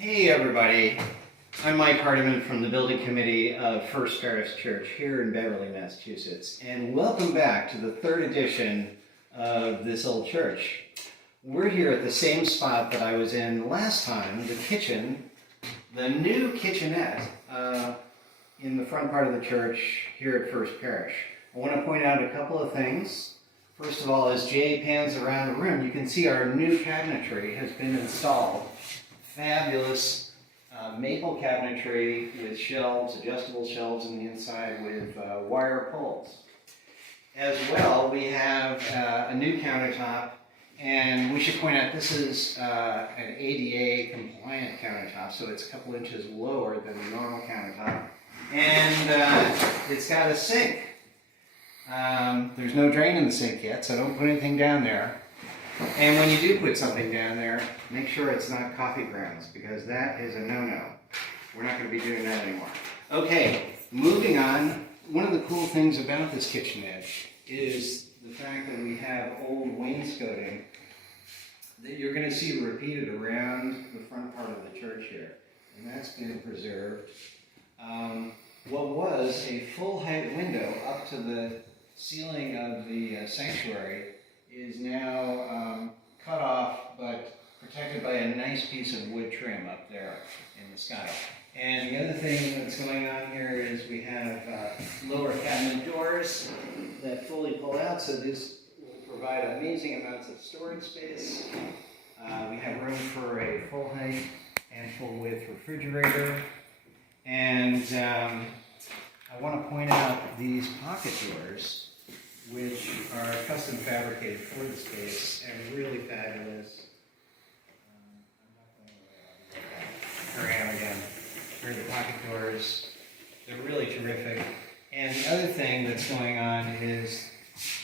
Hey everybody, I'm Mike Hardiman from the Building Committee of First Parish Church here in Beverly, Massachusetts, and welcome back to the third edition of this old church. We're here at the same spot that I was in last time, the kitchen, the new kitchenette in the front part of the church here at First Parish. I want to point out a couple of things. First of all, as Jay pans around the room, you can see our new cabinetry has been installed. Fabulous maple cabinetry with shelves, adjustable shelves on the inside with wire pulls. As well, we have a new countertop, and we should point out this is an ADA compliant countertop, so it's a couple inches lower than the normal countertop. And it's got a sink. There's no drain in the sink yet, so don't put anything down there. And when you do put something down there, make sure it's not coffee grounds, because that is a no-no. We're not going to be doing that anymore. Okay, moving on. One of the cool things about this kitchenette is the fact that we have old wainscoting that you're going to see repeated around the front part of the church here. And that's been preserved. What was a full-height window up to the ceiling of the sanctuary is now cut off but protected by a nice piece of wood trim up there in the sky. And the other thing that's going on here is we have lower cabinet doors that fully pull out, so this will provide amazing amounts of storage space. We have room for a full height and full width refrigerator. And I want to point out these pocket doors, which are custom fabricated for the space and really fabulous. Here I am again. Here are the pocket doors. They're really terrific. And the other thing that's going on is,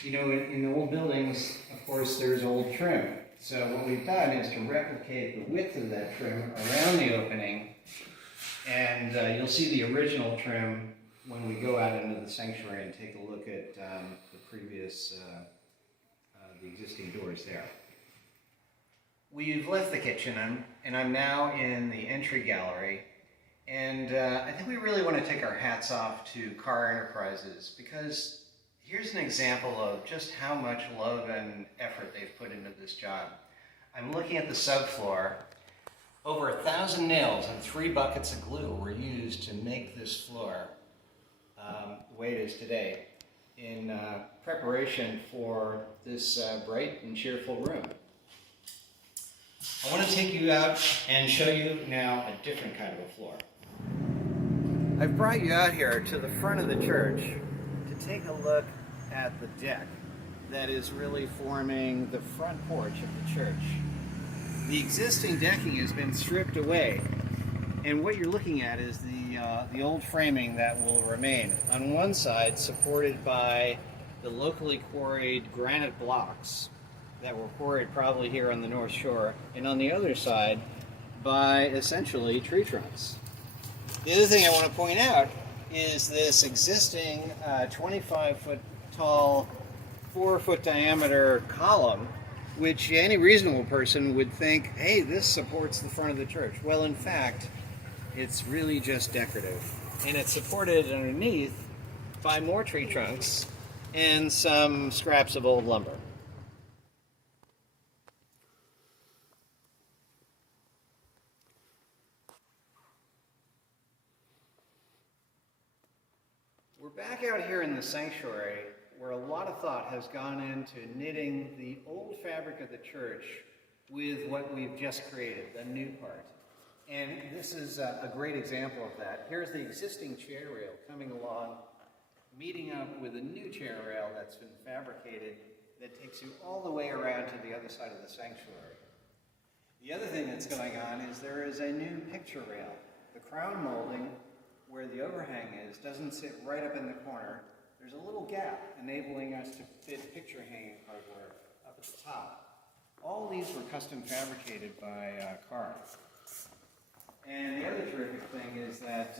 you know, in the old buildings, of course, there's old trim. So what we've done is to replicate the width of that trim around the opening. And you'll see the original trim when we go out into the sanctuary and take a look at the previous, the existing doors there. We've left the kitchen, and I'm now in the entry gallery, and I think we really want to take our hats off to Carr Enterprises, because here's an example of just how much love and effort they've put into this job. I'm looking at the subfloor. Over 1,000 nails and 3 buckets of glue were used to make this floor the way it is today in preparation for this bright and cheerful room. I want to take you out and show you now a different kind of a floor. I've brought you out here to the front of the church to take a look at the deck that is really forming the front porch of the church. The existing decking has been stripped away, and what you're looking at is the old framing that will remain. On one side, supported by the locally quarried granite blocks that were quarried probably here on the North Shore, and on the other side, by essentially tree trunks. The other thing I want to point out is this existing 25-foot tall, 4-foot diameter column, which any reasonable person would think, hey, this supports the front of the church. Well, in fact, it's really just decorative. And it's supported underneath by more tree trunks and some scraps of old lumber. We're back out here in the sanctuary, where a lot of thought has gone into knitting the old fabric of the church with what we've just created, the new part. And this is a great example of that. Here's the existing chair rail coming along, meeting up with a new chair rail that's been fabricated that takes you all the way around to the other side of the sanctuary. The other thing that's going on is there is a new picture rail. The crown molding, where the overhang is, doesn't sit right up in the corner. There's a little gap enabling us to fit picture hanging hardware up at the top. All these were custom fabricated by Carr. And the other terrific thing is that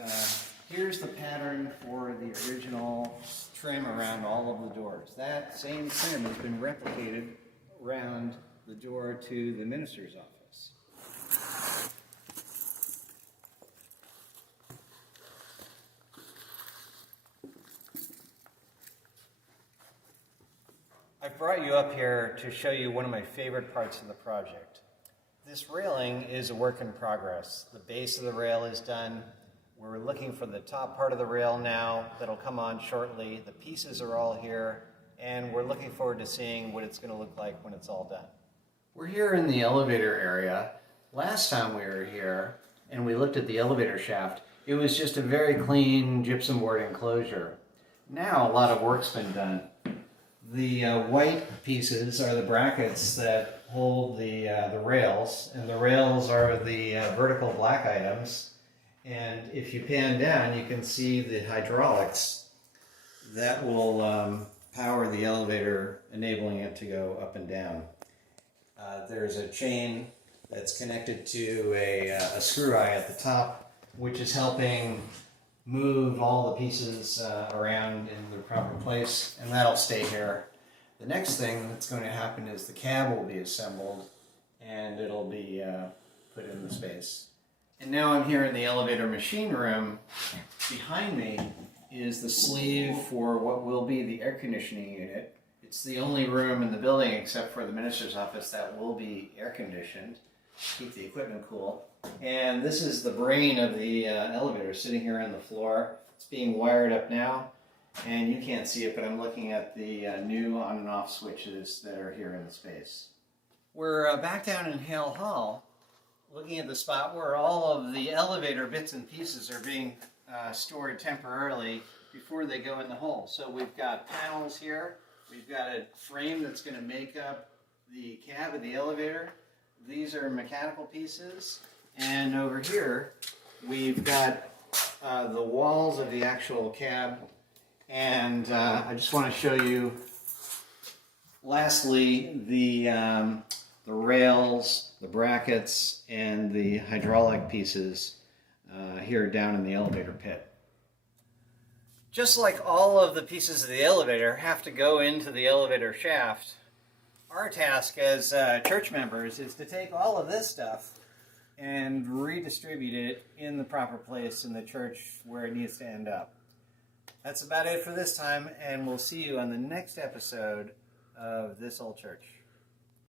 here's the pattern for the original trim around all of the doors. That same trim has been replicated around the door to the minister's office. I've brought you up here to show you one of my favorite parts of the project. This railing is a work in progress. The base of the rail is done. We're looking for the top part of the rail now that'll come on shortly. The pieces are all here, and we're looking forward to seeing what it's going to look like when it's all done. We're here in the elevator area. Last time we were here and we looked at the elevator shaft, it was just a very clean gypsum board enclosure. Now a lot of work's been done. The white pieces are the brackets that hold the rails, and the rails are the vertical black items. And if you pan down, you can see the hydraulics that will power the elevator, enabling it to go up and down. There's a chain that's connected to a screw eye at the top, which is helping move all the pieces around in their proper place, and that'll stay here. The next thing that's going to happen is the cab will be assembled, and it'll be put in the space. And now I'm here in the elevator machine room. Behind me is the sleeve for what will be the air conditioning unit. It's the only room in the building except for the minister's office that will be air conditioned, keep the equipment cool. And this is the brain of the elevator sitting here on the floor. It's being wired up now, and you can't see it, but I'm looking at the new on and off switches that are here in the space. We're back down in Hale Hall, looking at the spot where all of the elevator bits and pieces are being stored temporarily before they go in the hole. So we've got panels here. We've got a frame that's going to make up the cab of the elevator. These are mechanical pieces. And over here, we've got the walls of the actual cab. And I just want to show you, lastly, the rails, the brackets, and the hydraulic pieces here down in the elevator pit. Just like all of the pieces of the elevator have to go into the elevator shaft, our task as church members is to take all of this stuff and redistribute it in the proper place in the church where it needs to end up. That's about it for this time, and we'll see you on the next episode of This Old Church.